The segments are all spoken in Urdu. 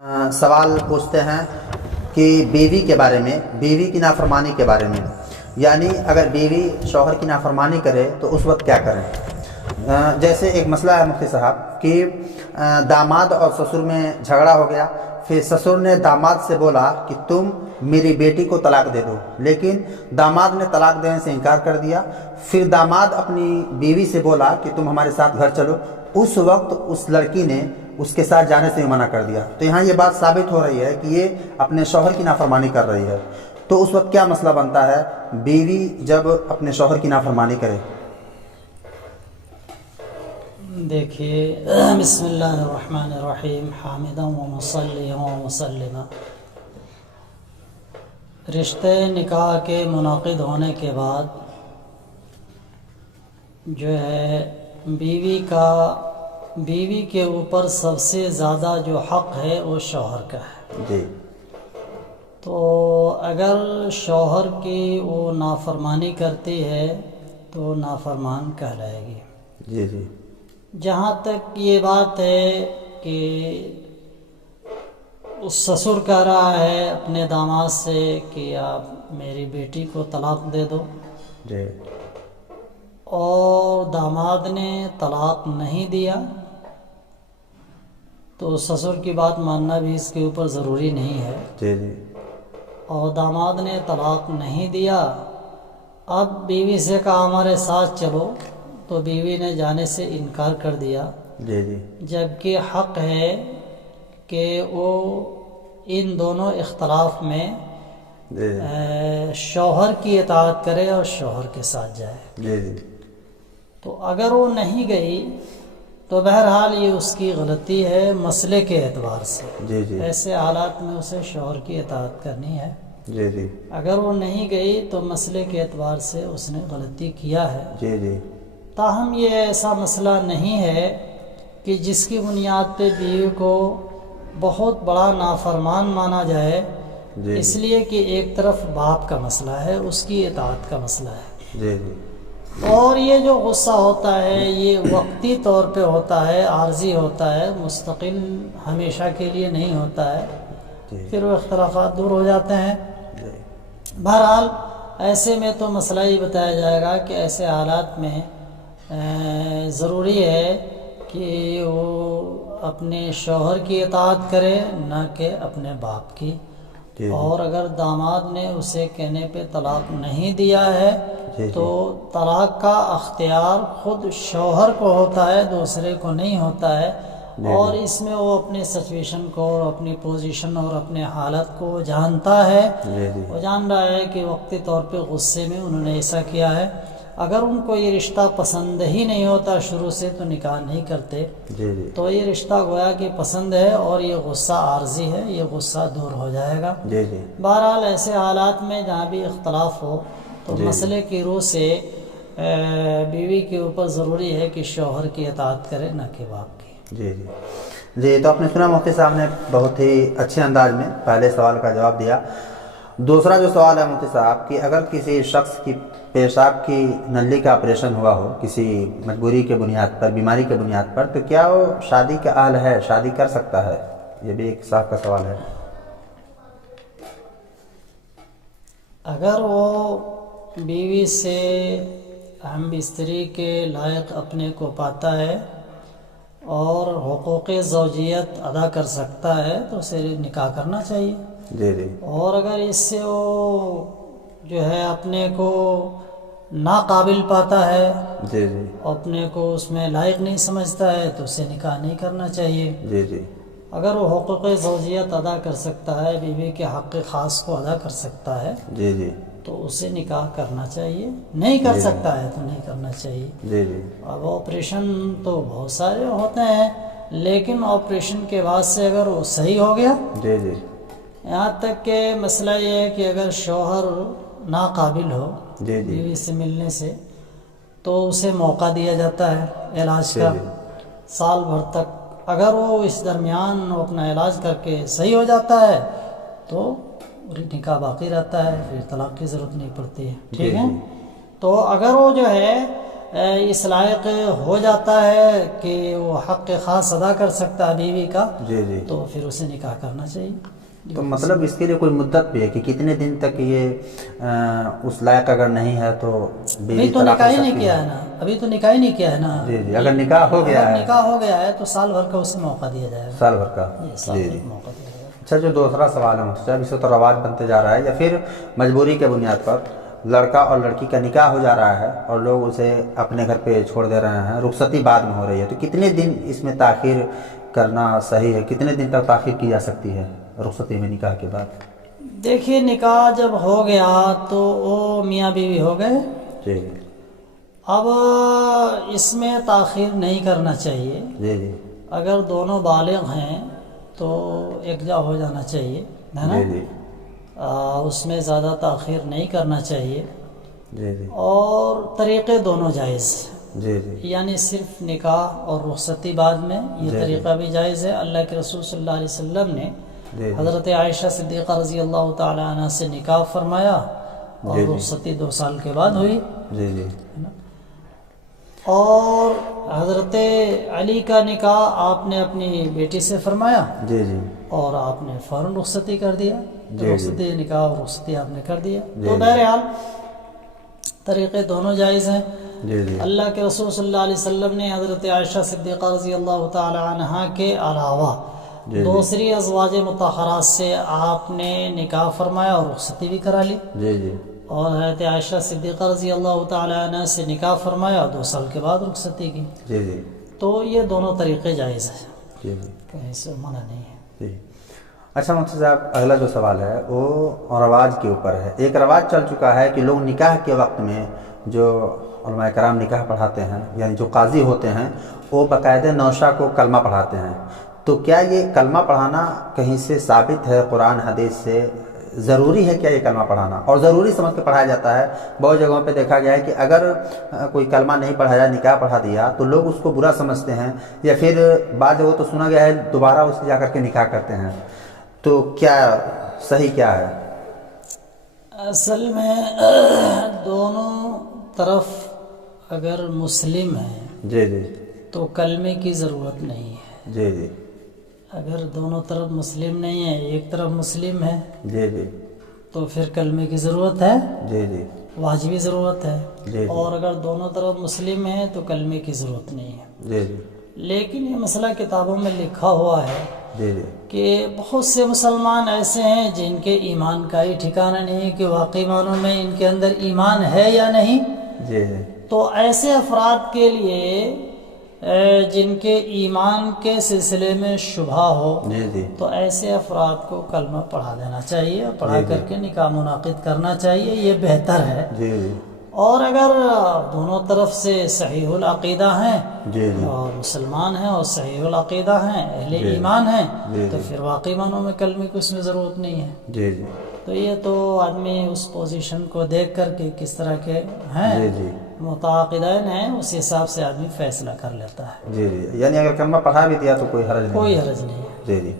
سوال پوچھتے ہیں کہ بیوی کے بارے میں، بیوی کی نافرمانی کے بارے میں، یعنی اگر بیوی شوہر کی نافرمانی کرے تو اس وقت کیا کریں؟ جیسے ایک مسئلہ ہے مفتی صاحب کہ داماد اور سسر میں جھگڑا ہو گیا، پھر سسر نے داماد سے بولا کہ تم میری بیٹی کو طلاق دے دو، لیکن داماد نے طلاق دینے سے انکار کر دیا۔ پھر داماد اپنی بیوی سے بولا کہ تم ہمارے ساتھ گھر چلو، اس وقت اس لڑکی نے اس کے ساتھ جانے سے منع کر دیا۔ تو یہاں یہ بات ثابت ہو رہی ہے کہ یہ اپنے شوہر کی نافرمانی کر رہی ہے، تو اس وقت کیا مسئلہ بنتا ہے بیوی جب اپنے شوہر کی نافرمانی کرے؟ دیکھیے، بسم اللہ الرحمن الرحیم، حامداً و مصلیًا و مسلماً۔ رشتے نکاح کے منعقد ہونے کے بعد جو ہے بیوی کے اوپر سب سے زیادہ جو حق ہے وہ شوہر کا ہے۔ جی۔ تو اگر شوہر کی وہ نافرمانی کرتی ہے تو نافرمان کہلائے گی۔ جی جی۔ جہاں تک یہ بات ہے کہ اس سسر کہہ رہا ہے اپنے داماد سے کہ آپ میری بیٹی کو طلاق دے دو، جی، اور داماد نے طلاق نہیں دیا، تو سسر کی بات ماننا بھی اس کے اوپر ضروری نہیں ہے۔ جی جی۔ اور داماد نے طلاق نہیں دیا، اب بیوی سے کہا ہمارے ساتھ چلو، تو بیوی نے جانے سے انکار کر دیا، جی جی۔ جبکہ حق ہے کہ وہ ان دونوں اختلاف میں جی جی۔ شوہر کی اطاعت کرے اور شوہر کے ساتھ جائے۔ جی جی۔ تو اگر وہ نہیں گئی تو بہرحال یہ اس کی غلطی ہے مسئلے کے اعتبار سے۔ جی جی۔ ایسے حالات میں اسے شوہر کی اطاعت کرنی ہے۔ جی جی۔ اگر وہ نہیں گئی تو مسئلے کے اعتبار سے اس نے غلطی کیا ہے۔ جی جی۔ تاہم یہ ایسا مسئلہ نہیں ہے کہ جس کی بنیاد پہ بیوی کو بہت بڑا نافرمان مانا جائے، جی اس لیے کہ ایک طرف باپ کا مسئلہ ہے، اس کی اطاعت کا مسئلہ ہے، جی جی۔ اور یہ جو غصہ ہوتا ہے یہ وقتی طور پہ ہوتا ہے، عارضی ہوتا ہے، مستقل ہمیشہ کے لیے نہیں ہوتا ہے، پھر وہ اختلافات دور ہو جاتے ہیں۔ بہرحال ایسے میں تو مسئلہ ہی بتایا جائے گا کہ ایسے حالات میں ضروری ہے کہ وہ اپنے شوہر کی اطاعت کرے، نہ کہ اپنے باپ کی۔ اور اگر داماد نے اسے کہنے پہ طلاق نہیں دیا ہے تو طلاق کا اختیار خود شوہر کو ہوتا ہے، دوسرے کو نہیں ہوتا ہے، اور اس میں وہ اپنے سچویشن کو اور اپنی پوزیشن اور اپنے حالت کو جانتا ہے۔ وہ جان رہا ہے کہ وقتی طور پہ غصے میں انہوں نے ایسا کیا ہے۔ اگر ان کو یہ رشتہ پسند ہی نہیں ہوتا شروع سے تو نکاح نہیں کرتے، تو یہ رشتہ گویا کہ پسند ہے اور یہ غصہ عارضی ہے، یہ غصہ دور ہو جائے گا۔ بہرحال ایسے حالات میں جہاں بھی اختلاف ہو تو مسئلے کی روح سے بیوی کے اوپر ضروری ہے کہ شوہر کی اطاعت کرے، نہ کہ باپ کی۔ جی جی جی۔ تو آپ نے سنا مفتی صاحب نے بہت ہی اچھے انداز میں پہلے سوال کا جواب دیا۔ دوسرا جو سوال ہے مفتی صاحب کہ اگر کسی شخص کی پیشاب کی نلی کا آپریشن ہوا ہو کسی مجبوری کے بنیاد پر، بیماری کے بنیاد پر، تو کیا وہ شادی کا اہل ہے، شادی کر سکتا ہے؟ یہ بھی ایک صاحب کا سوال ہے۔ اگر وہ بیوی سے ہم بستری کے لائق اپنے کو پاتا ہے اور حقوق زوجیت ادا کر سکتا ہے تو اسے نکاح کرنا چاہیے۔ جی جی۔ اور اگر اس سے وہ جو ہے اپنے کو ناقابل پاتا ہے، جی جی، اپنے کو اس میں لائق نہیں سمجھتا ہے، تو اسے نکاح نہیں کرنا چاہیے۔ جی جی۔ اگر وہ حقوق زوجیت ادا کر سکتا ہے، بیوی کے حق خاص کو ادا کر سکتا ہے، جی جی، تو اسے نکاح کرنا چاہیے۔ نہیں کر سکتا ہے تو نہیں کرنا چاہیے۔ جی جی۔ اب آپریشن تو بہت سارے ہوتے ہیں، لیکن آپریشن کے بعد سے اگر وہ صحیح ہو گیا، جی جی، یہاں تک کہ مسئلہ یہ ہے کہ اگر شوہر ناقابل ہو جی جی، بیوی سے ملنے سے، تو اسے موقع دیا جاتا ہے علاج کا، سال بھر تک۔ اگر وہ اس درمیان اپنا علاج کر کے صحیح ہو جاتا ہے تو نکاح باقی رہتا ہے، پھر طلاق کی ضرورت نہیں پڑتی ہے۔ ٹھیک ہے؟ تو اگر وہ جو ہے اس لائق ہو جاتا ہے کہ وہ حق خاص ادا کر سکتا ہے بیوی کا، جی جی، تو پھر اسے نکاح کرنا چاہیے۔ تو مطلب اس کے لیے کوئی مدت بھی ہے کہ کتنے دن تک یہ اس لائق اگر نہیں ہے تو بیوی ابھی تو طلاق نکاح ہی ہو نہیں سکتی کیا ہے؟ ہے نا، ابھی تو نکاح ہی نہیں کیا ہے نا۔ جی جی، اگر نکاح ہو گیا اگر ہے، نکاح ہو گیا ہے تو سال بھر کا اسے موقع دیا جائے گا، سال بھر کا، سال جی بھر جی۔ کا موقع دیا جائے گا۔ اچھا، جو دوسرا سوال ہے مجھ سے، اب اسے تو رواج بنتے جا رہا ہے یا پھر مجبوری کے بنیاد پر لڑکا اور لڑکی کا نکاح ہو جا رہا ہے اور لوگ اسے اپنے گھر پہ چھوڑ دے رہے ہیں، رخصتی بعد میں ہو رہی ہے، تو کتنے دن اس میں تاخیر کرنا صحیح ہے؟ کتنے دن تک تاخیر کی جا سکتی ہے رخصتی میں نکاح کے بعد؟ دیکھیے نکاح جب ہو گیا تو وہ میاں بیوی ہو گئے، جی اب اس میں تاخیر نہیں کرنا چاہیے۔ جی جی اگر دونوں بالغ ہیں تو یکجا ہو جانا چاہیے، ہے نا؟ جی جی اس میں زیادہ تاخیر نہیں کرنا چاہیے، جی جی اور طریقے دونوں جائز، جی جی یعنی صرف نکاح اور رخصتی بعد میں یہ طریقہ بھی جائز ہے۔ اللہ کے رسول صلی اللہ علیہ وسلم نے جی حضرت عائشہ صدیقہ رضی اللہ تعالی عنہ سے نکاح فرمایا اور جی جی رخصتی 2 سال کے بعد ہوئی، جی جی اور حضرت علی کا نکاح آپ نے اپنی بیٹی سے فرمایا جی جی اور آپ نے فوراً رخصتی کر دیا، جی رخصتی نکاح اور رخصتی آپ نے کر دیا۔ جی تو جی بہرحال طریقے دونوں جائز ہیں۔ جی جی اللہ کے رسول صلی اللہ علیہ وسلم نے حضرت عائشہ صدیقہ رضی اللہ تعالی عنہا کے علاوہ جی دوسری ازواج مطہرات سے آپ نے نکاح فرمایا اور رخصتی بھی کرا لی، جی جی اور حضرت عائشہ صدیقہ رضی اللہ تعالی عنہ سے نکاح فرمایا 2 سال کے بعد رخصتی کی۔ جی جی تو یہ دونوں طریقے جائز ہیں، جی جی کہیں سے منع نہیں ہے۔ جی۔ اچھا مفتی صاحب، اگلا جو سوال ہے وہ رواج کے اوپر ہے۔ ایک رواج چل چکا ہے کہ لوگ نکاح کے وقت میں جو علماء کرام نکاح پڑھاتے ہیں، یعنی جو قاضی ہوتے ہیں، وہ باقاعدہ نوشہ کو کلمہ پڑھاتے ہیں، تو کیا یہ کلمہ پڑھانا کہیں سے ثابت ہے قرآن حدیث سے؟ ضروری ہے کیا یہ کلمہ پڑھانا؟ اور ضروری سمجھ کے پڑھایا جاتا ہے؟ بہت جگہوں پہ دیکھا گیا ہے کہ اگر کوئی کلمہ نہیں پڑھایا، نکاح پڑھا دیا، تو لوگ اس کو برا سمجھتے ہیں، یا پھر بعض جگہوں تو سنا گیا ہے دوبارہ اسے جا کر کے نکاح کرتے ہیں، تو کیا صحیح کیا ہے؟ اصل میں دونوں طرف اگر مسلم ہیں جی جی تو کلمے کی ضرورت نہیں ہے۔ جی جی اگر دونوں طرف مسلم نہیں ہے، ایک طرف مسلم ہے، جی جی تو پھر کلمے کی ضرورت ہے، جی جی واجبی ضرورت ہے۔ جی اور اگر دونوں طرف مسلم ہیں تو کلمے کی ضرورت نہیں ہے۔ جی جی لیکن یہ مسئلہ کتابوں میں لکھا ہوا ہے جی جی کہ بہت سے مسلمان ایسے ہیں جن کے ایمان کا ہی ٹھکانہ نہیں ہے کہ واقعی معنوں میں ان کے اندر ایمان ہے یا نہیں۔ جی جی تو ایسے افراد کے لیے جن کے ایمان کے سلسلے میں شبہ ہو، جی جی تو ایسے افراد کو کلمہ پڑھا دینا چاہیے، پڑھا کر کے نکاح منعقد کرنا چاہیے، یہ بہتر ہے۔ جی جی اور اگر دونوں طرف سے صحیح العقیدہ ہیں جی جی اور مسلمان ہیں اور صحیح العقیدہ ہیں، اہل ایمان ہیں، جی تو پھر واقعی معنوں میں کلمے کی اس میں ضرورت نہیں ہے۔ جی جی تو یہ تو آدمی اس پوزیشن کو دیکھ کر کے کس طرح کے ہیں، جی جی متعاقدین ہیں، اس حساب سے آدمی فیصلہ کر لیتا ہے، جی جی، یعنی اگر کلمہ پڑھا بھی دیا تو کوئی حرج نہیں؟ کوئی حرج نہیں ہے۔ جی جی۔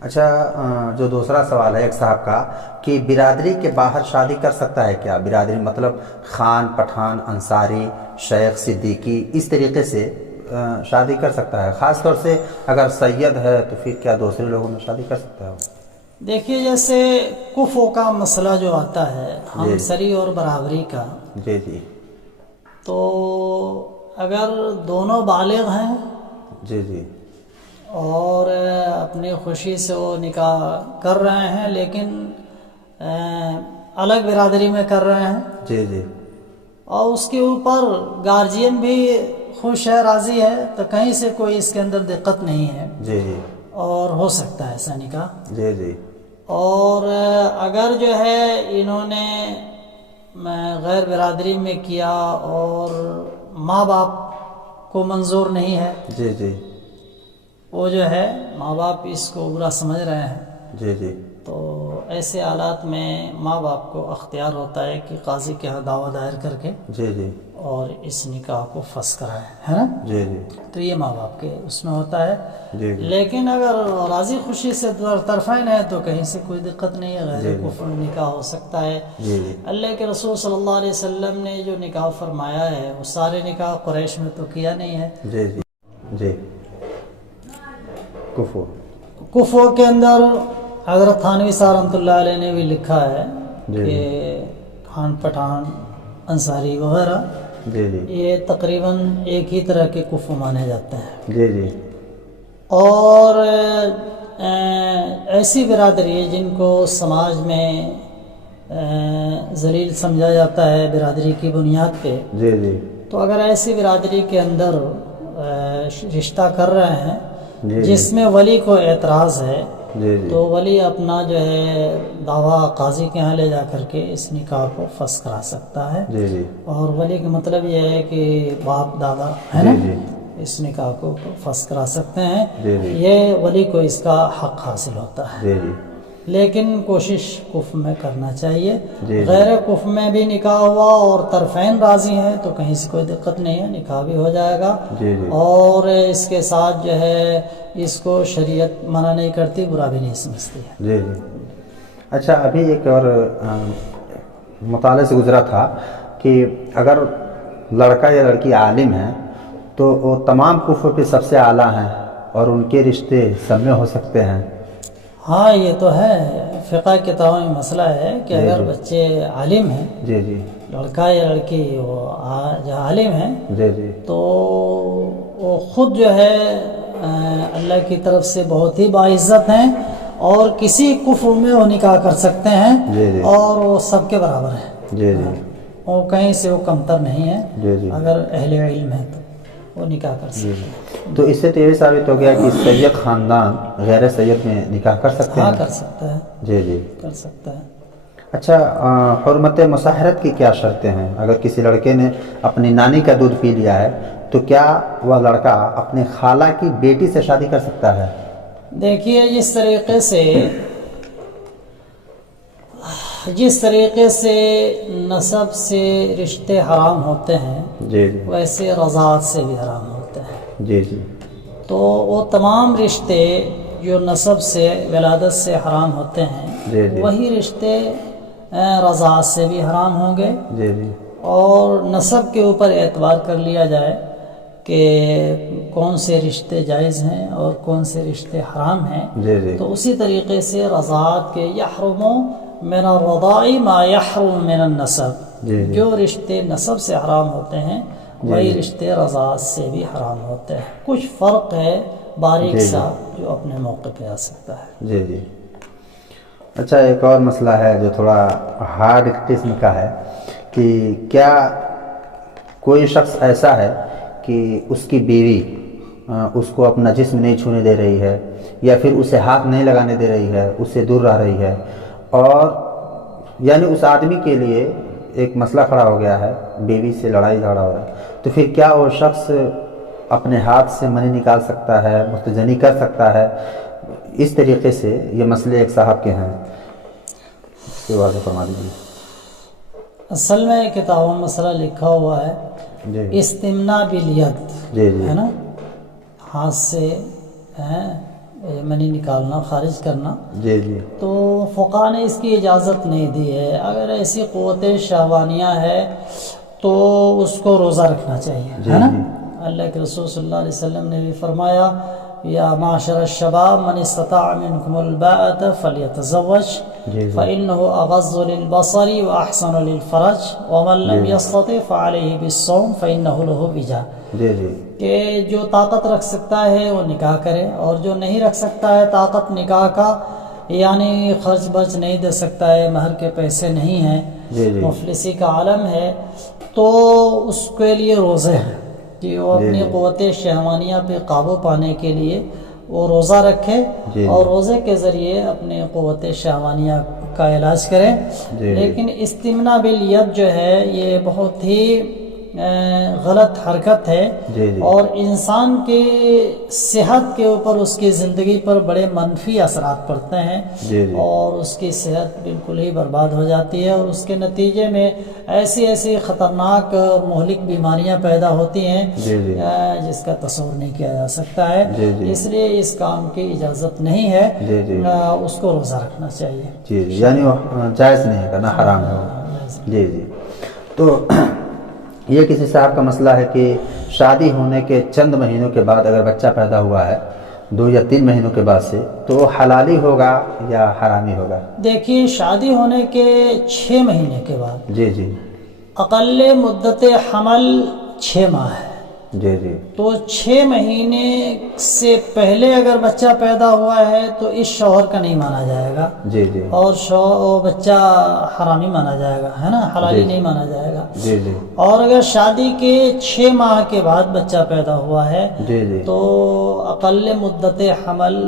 اچھا، جو دوسرا سوال ہے ایک صاحب کا کہ برادری کے باہر شادی کر سکتا ہے کیا؟ برادری مطلب خان، پٹھان، انصاری، شیخ، صدیقی، اس طریقے سے شادی کر سکتا ہے؟ خاص طور سے اگر سید ہے تو پھر کیا دوسرے لوگوں میں شادی کر سکتا ہے؟ دیکھیے جیسے کفو کا مسئلہ جو آتا ہے، ہمسری اور برابری کا، جی جی تو اگر دونوں بالغ ہیں جی جی اور اپنی خوشی سے وہ نکاح کر رہے ہیں، لیکن الگ برادری میں کر رہے ہیں، جی جی اور اس کے اوپر گارجین بھی خوش ہے، راضی ہے، تو کہیں سے کوئی اس کے اندر دقت نہیں ہے، جی جی اور ہو سکتا ہے ایسا نکاح۔ جی جی اور اگر جو ہے انہوں نے غیر برادری میں کیا اور ماں باپ کو منظور نہیں ہے، جی جی وہ جو ہے ماں باپ اس کو برا سمجھ رہے ہیں، جی جی تو ایسے حالات میں ماں باپ کو اختیار ہوتا ہے کہ قاضی کے ہاں دعویٰ دائر کر کے جی جی اور اس نکاح کو فسخ کرائے، ہے نا؟ جی جی تو یہ ماں باپ کے اس میں ہوتا ہے. جی جی لیکن اگر راضی خوشی سے طرفین ہے تو کہیں سے کوئی دقت نہیں ہے، غیر کفر نکاح ہو سکتا ہے. جی جی اللہ کے رسول صلی اللہ علیہ وسلم نے جو نکاح فرمایا ہے وہ سارے نکاح قریش میں تو کیا نہیں ہے. جی جی جی کفر کفر کے اندر حضرت تھانوی صاحب رحمۃ اللہ علیہ نے بھی لکھا ہے کہ خان پٹھان انصاری وغیرہ جی جی یہ تقریباً ایک ہی طرح کے کفر مانے جاتے ہیں. جی جی اور ایسی برادری ہے جن کو سماج میں ذلیل سمجھا جاتا ہے برادری کی بنیاد پہ، جی جی تو اگر ایسی برادری کے اندر رشتہ کر رہے ہیں جی جس میں ولی کو اعتراض ہے جی جی تو ولی اپنا جو ہے دعویٰ قاضی کے ہاں لے جا کر کے اس نکاح کو فسخ کرا سکتا ہے. جی جی اور ولی کا مطلب یہ ہے کہ باپ دادا ہے نا، جی اس نکاح کو فسخ کرا سکتے ہیں. جی جی یہ ولی کو اس کا حق حاصل ہوتا ہے. جی جی لیکن کوشش کفر میں کرنا چاہیے. جی غیر کفر میں بھی نکاح ہوا اور طرفین راضی ہیں تو کہیں سے کوئی دقت نہیں ہے، نکاح بھی ہو جائے گا. جی جی اور اس کے ساتھ جو ہے اس کو شریعت منع نہیں کرتی، برا بھی نہیں سمجھتی ہے. جی جی اچھا، ابھی ایک اور مطالعے سے گزرا تھا کہ اگر لڑکا یا لڑکی عالم ہے تو وہ تمام کفر پہ سب سے اعلیٰ ہیں اور ان کے رشتے سب میں ہو سکتے ہیں. ہاں یہ تو ہے، فقہ کتابوں میں مسئلہ ہے کہ اگر بچے عالم ہیں، جی جی لڑکا یا لڑکی وہ جو عالم ہیں جی جی تو وہ خود جو ہے اللہ کی طرف سے بہت ہی باعزت ہیں اور کسی کفر میں وہ نکاح کر سکتے ہیں. جی جی اور وہ سب کے برابر ہیں. جی جی وہ کہیں سے وہ کمتر نہیں ہے. جی جی اگر اہل علم ہے تو وہ نکاح کر سکتے ہیں. تو اس سے تو یہ بھی ثابت ہو گیا کہ سید خاندان غیر سید میں نکاح کر سکتے ہاں ہیں. کر سکتا ہے، جی جی کر سکتا ہے. اچھا، حرمت مصاہرت کی کیا شرطیں ہیں؟ اگر کسی لڑکے نے اپنی نانی کا دودھ پی لیا ہے تو کیا وہ لڑکا اپنے خالہ کی بیٹی سے شادی کر سکتا ہے؟ دیکھیے جس طریقے سے نسب سے رشتے حرام ہوتے ہیں جی جی ویسے رضاعت سے بھی حرام ہوتے ہیں. جی جی تو وہ تمام رشتے جو نسب سے ولادت سے حرام ہوتے ہیں جی جی وہی رشتے رضاعت سے بھی حرام ہوں گے. جی جی اور نسب کے اوپر اعتبار کر لیا جائے کہ کون سے رشتے جائز ہیں اور کون سے رشتے حرام ہیں. جی جی تو اسی طریقے سے رضاعت کے یحرم من الرضاع ما یحرم من النسب، جی جی جو رشتے نسب سے حرام ہوتے ہیں وہی رشتے رضاعت سے بھی حرام ہوتے ہیں. کچھ فرق ہے باریک سا جو اپنے موقع پہ آ سکتا ہے. جی جی اچھا، ایک اور مسئلہ ہے جو تھوڑا ہارڈ قسم کا ہے کہ کیا کوئی شخص ایسا ہے کہ اس کی بیوی اس کو اپنا جسم نہیں چھونے دے رہی ہے یا پھر اسے ہاتھ نہیں لگانے دے رہی ہے، اس سے دور رہ رہی ہے، اور یعنی اس آدمی کے لیے ایک مسئلہ کھڑا ہو گیا ہے، بیوی سے لڑائی جھگڑا ہو رہا ہے، تو پھر کیا وہ شخص اپنے ہاتھ سے منی نکال سکتا ہے، مستجنی کر سکتا ہے؟ اس طریقے سے یہ مسئلے ایک صاحب کے ہیں، اس کے واضح فرما دیجیے. اصل میں کتابوں میں مسئلہ لکھا ہوا ہے جی استمنا بالید، جی جی ہے نا، ہاتھ سے منی نکالنا، خارج کرنا. جی جی تو فقہ نے اس کی اجازت نہیں دی ہے. اگر ایسی قوت شہوانیہ ہے تو اس کو روزہ رکھنا چاہیے، ہے نا. اللہ کے رسول صلی اللہ علیہ وسلم نے بھی فرمایا یا معاشر الشباب من استطاع منکم الباءة فلیتزوج فإنه اغض للبصر واحسن للفرج ومن لم يستطع فعليه بالصوم فإنه له وجاء. جی جی کہ جو طاقت رکھ سکتا ہے وہ نکاح کرے، اور جو نہیں رکھ سکتا ہے طاقت نکاح کا، یعنی خرچ برچ نہیں دے سکتا ہے، مہر کے پیسے نہیں ہیں، مفلسی کا عالم ہے، تو اس کے لیے روزے ہیں کہ وہ اپنی قوت شہوانیہ پہ قابو پانے کے لیے وہ روزہ رکھے اور روزے کے ذریعے اپنے قوت شہوانیہ کا علاج کرے. لیکن استمنا بالید جو ہے یہ بہت ہی غلط حرکت ہے جی جی اور انسان کی صحت کے اوپر اس کی زندگی پر بڑے منفی اثرات پڑتے ہیں جی جی اور اس کی صحت بالکل ہی برباد ہو جاتی ہے اور اس کے نتیجے میں ایسی ایسی خطرناک اور مہلک بیماریاں پیدا ہوتی ہیں جی جی جس کا تصور نہیں کیا جا سکتا ہے. جی جی اس لیے اس کام کی اجازت نہیں ہے. جی جی اس کو روزہ رکھنا چاہیے. جی جی یعنی وہ جائز نہیں ہے کرنا، حرام ہے وہ. جی جی. تو یہ کسی صاحب کا مسئلہ ہے کہ شادی ہونے کے چند مہینوں کے بعد اگر بچہ پیدا ہوا ہے 2 یا 3 مہینوں کے بعد سے، تو وہ حلالی ہوگا یا حرامی ہوگا؟ دیکھیے شادی ہونے کے 6 مہینے کے بعد جی جی اقل مدت حمل 6 ماہ ہے. جی جی تو 6 مہینے سے پہلے اگر بچہ پیدا ہوا ہے تو اس شوہر کا نہیں مانا جائے گا جی جی اور بچہ حرامی مانا جائے گا، ہے نا، حلالی جی نہیں مانا جائے گا. جی جی اور اگر شادی کے 6 ماہ کے بعد بچہ پیدا ہوا ہے جی جی تو اقل مدت حمل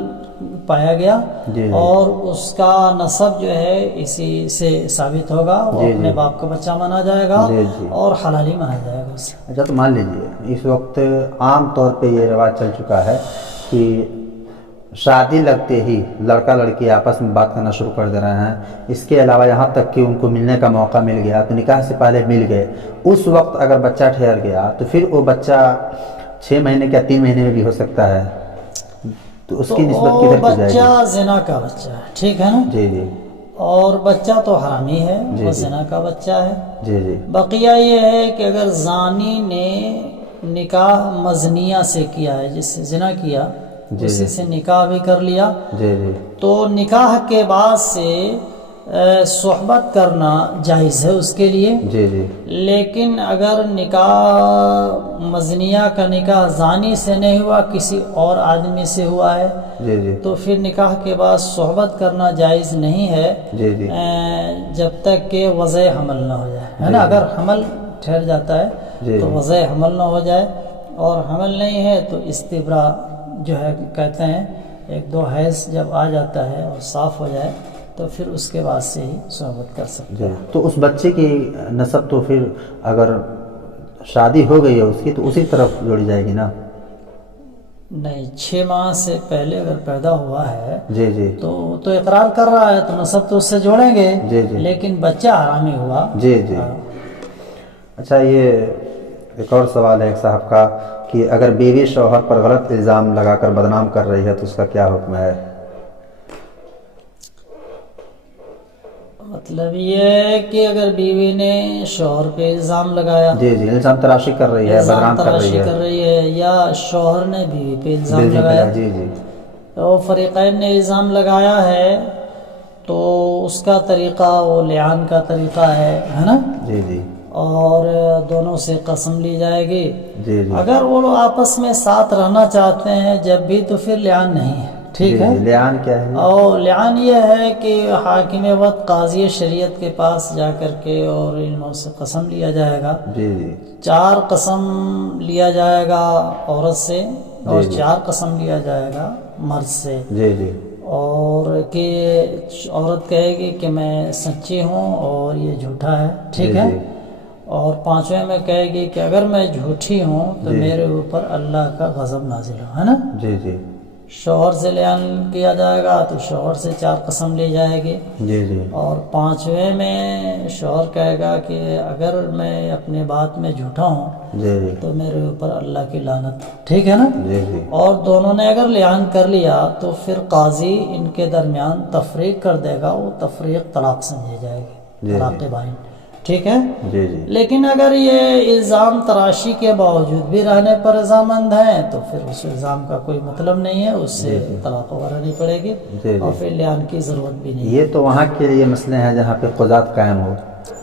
پایا گیا جی اور اس کا نسب جو ہے اسی سے ثابت ہوگا، وہ جی اپنے جی باپ کا بچہ مانا جائے گا جی جی اور حلالی مانا جائے گا اسے. اچھا تو مان لیجیے اس وقت عام طور پہ یہ رواج چل چکا ہے کہ شادی لگتے ہی لڑکا لڑکی آپس میں بات کرنا شروع کر دے رہے ہیں. اس کے علاوہ یہاں تک کہ ان کو ملنے کا موقع مل گیا تو نکاح سے پہلے مل گئے، اس وقت اگر بچہ ٹھہر گیا تو پھر وہ بچہ 6 مہینے کا 3 مہینے میں بھی ہو سکتا ہے، تو اس کی نسبت کدھر کی جائے گی؟ بچہ زنا کا بچہ ہے، ٹھیک ہے نا، جی جی اور بچہ تو حرامی ہے، جی وہ جی زنا کا بچہ ہے. جی جی بقیہ یہ ہے کہ اگر زانی نے نکاح مزنیہ سے کیا ہے، جس سے زنا کیا جی اسی جی سے نکاح بھی کر لیا، جی جی تو نکاح کے بعد سے صحبت کرنا جائز ہے اس کے لیے. جی جی لیکن اگر نکاح مزنیہ کا نکاح زانی سے نہیں ہوا، کسی اور آدمی سے ہوا ہے، جی جی تو پھر نکاح کے بعد صحبت کرنا جائز نہیں ہے جی جی جب تک کہ وضع حمل نہ ہو جائے، ہے نا. اگر حمل ٹھہر جاتا ہے جی تو وضع حمل نہ ہو جائے، اور حمل نہیں ہے تو استبرا جو ہے کہتے ہیں 1-2 حیض جب آ جاتا ہے اور صاف ہو جائے تو پھر اس کے بعد سے ہی صحبت کر سکتے جی. ہیں. تو اس بچے کی نسب تو پھر اگر شادی ہو گئی ہے اس کی تو اسی طرف جوڑی جائے گی نا؟ نہیں، 6 ماہ سے پہلے اگر پیدا ہوا ہے جی جی تو اقرار کر رہا ہے تو نسب تو اس سے جوڑیں گے. جی جی لیکن بچہ حرامی ہوا. جی جی. اچھا یہ ایک اور سوال ہے ایک صاحب کا کہ اگر بیوی شوہر پر غلط الزام لگا کر بدنام کر رہی ہے تو اس کا کیا حکم ہے؟ مطلب یہ ہے کہ اگر بیوی نے شوہر پہ الزام لگایا، جی جی الزام تراشی کر رہی ہے، الزام بدنام کر رہی تراشی ہے، کر رہی ہے، یا شوہر نے بیوی پہ الزام جی جی لگایا، جی جی تو فریقین نے الزام لگایا ہے تو اس کا طریقہ وہ لعان کا طریقہ ہے نا. جی جی اور دونوں سے قسم لی جائے گی. جی جی اگر وہ لوگ آپس میں ساتھ رہنا چاہتے ہیں جب بھی تو پھر لعان نہیں ہے، ٹھیک ہے. لعان کیا ہے؟ اور لعان یہ ہے کہ حاکم وقت قاضی شریعت کے پاس جا کر کے اور علموں سے قسم لیا جائے گا. جی جی 4 قسم لیا جائے گا عورت سے اور جی جی 4 قسم لیا جائے گا مرد سے. جی جی اور کہ عورت کہے گی کہ میں سچی ہوں اور یہ جھوٹا ہے، ٹھیک جی ہے. جی اور 5ویں میں کہے گی کہ اگر میں جھوٹی ہوں تو جی میرے اوپر اللہ کا غضب نازل ہو، ہے نا. جی جی شوہر سے لعان کیا جائے گا تو شوہر سے 4 قسم لی جائے گی. جی جی اور 5ویں میں شوہر کہے گا کہ اگر میں اپنے بات میں جھوٹا ہوں جی جی تو میرے اوپر اللہ کی لعنت، ٹھیک ہے نا. جی جی اور دونوں نے اگر لعان کر لیا تو پھر قاضی ان کے درمیان تفریق کر دے گا، وہ تفریق طلاق سمجھی جائے گی، طلاق بائن، ٹھیک ہے. جی جی لیکن اگر یہ الزام تراشی کے باوجود بھی رہنے پر رضامند ہیں تو پھر اس الزام کا کوئی مطلب نہیں ہے، اس سے طلاق وغیرہ نہیں پڑے گی اور پھر لعان کی ضرورت بھی نہیں ہے. یہ تو وہاں کے لیے مسئلے ہیں جہاں پہ قضات قائم ہو،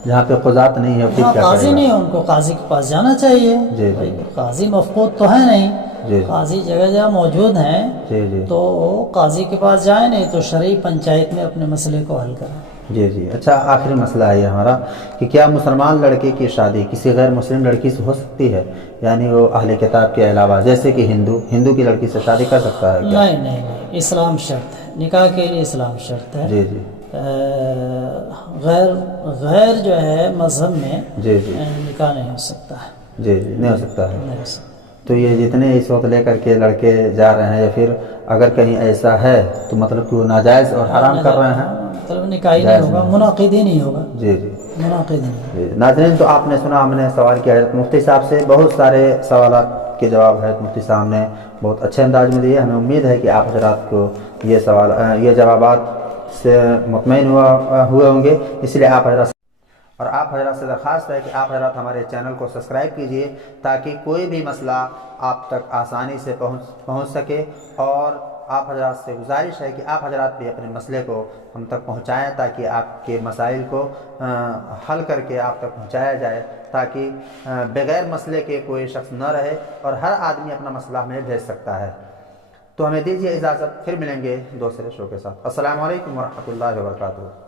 جہاں پہ قضات نہیں ہے پھر ہاں کیا قاضی کرے گا؟ نہیں ہے، ان کو قاضی کے پاس جانا چاہیے. جی بھائی جی قاضی مفقود تو ہے نہیں، جی قاضی جگہ جگہ موجود ہیں، جی جی تو قاضی کے پاس جائیں، نہیں تو شرعی پنچایت میں اپنے مسئلے کو حل کریں. جی جی. اچھا آخری مسئلہ ہے یہ ہمارا کہ کیا مسلمان لڑکے کی شادی کسی غیر مسلم لڑکی سے ہو سکتی ہے؟ یعنی وہ اہل کتاب کے علاوہ، جیسے کہ ہندو کی لڑکی سے شادی کر سکتا ہے کیا؟ نہیں نہیں نہیں، اسلام شرط ہے، نکاح کے لیے اسلام شرط ہے. جی جی غیر جو ہے مذہب میں جی جی نکاح نہیں ہو سکتا ہے. جی جی نہیں ہو سکتا ہے. نہیں ہو سکتا. تو یہ جتنے اس وقت لے کر کے لڑکے جا رہے ہیں یا پھر اگر کہیں ایسا ہے تو مطلب کہ وہ ناجائز اور حرام کر رہے ہیں. مطلب نکاح ہی نہیں ہوگا، منعقد ہی نہیں ہوگا. جی جی منعقد ہی نہیں. جی. ناظرین تو آپ نے سنا ہم نے سوال کیا حضرت مفتی صاحب سے، بہت سارے سوالات کے جواب حضرت مفتی صاحب نے بہت اچھے انداز میں دیے. ہمیں امید ہے کہ آپ حضرات کو یہ جوابات سے مطمئن ہوئے ہوں گے. اس لیے آپ حضرات اور آپ حضرات سے درخواست ہے کہ آپ حضرات ہمارے چینل کو سبسکرائب کیجئے تاکہ کوئی بھی مسئلہ آپ تک آسانی سے پہنچ سکے. اور آپ حضرات سے گزارش ہے کہ آپ حضرات بھی اپنے مسئلے کو ہم تک پہنچائیں تاکہ آپ کے مسائل کو حل کر کے آپ تک پہنچایا جائے، تاکہ بغیر مسئلے کے کوئی شخص نہ رہے اور ہر آدمی اپنا مسئلہ ہمیں بھیج سکتا ہے. تو ہمیں دیجیے اجازت، پھر ملیں گے دوسرے شو کے ساتھ. السلام علیکم ورحمۃ اللہ وبرکاتہ.